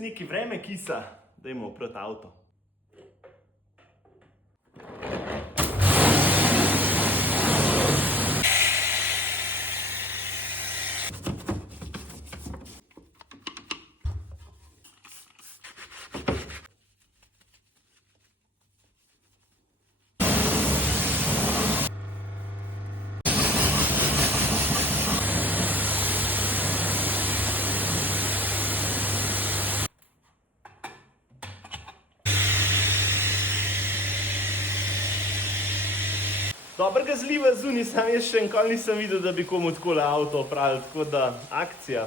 se neki vreme kisa, dajmo oprati avto. Dobrega zliva zunaj, sam jaz še nikoli nisem videl, da bi komu takole avto opravili, tako da akcija.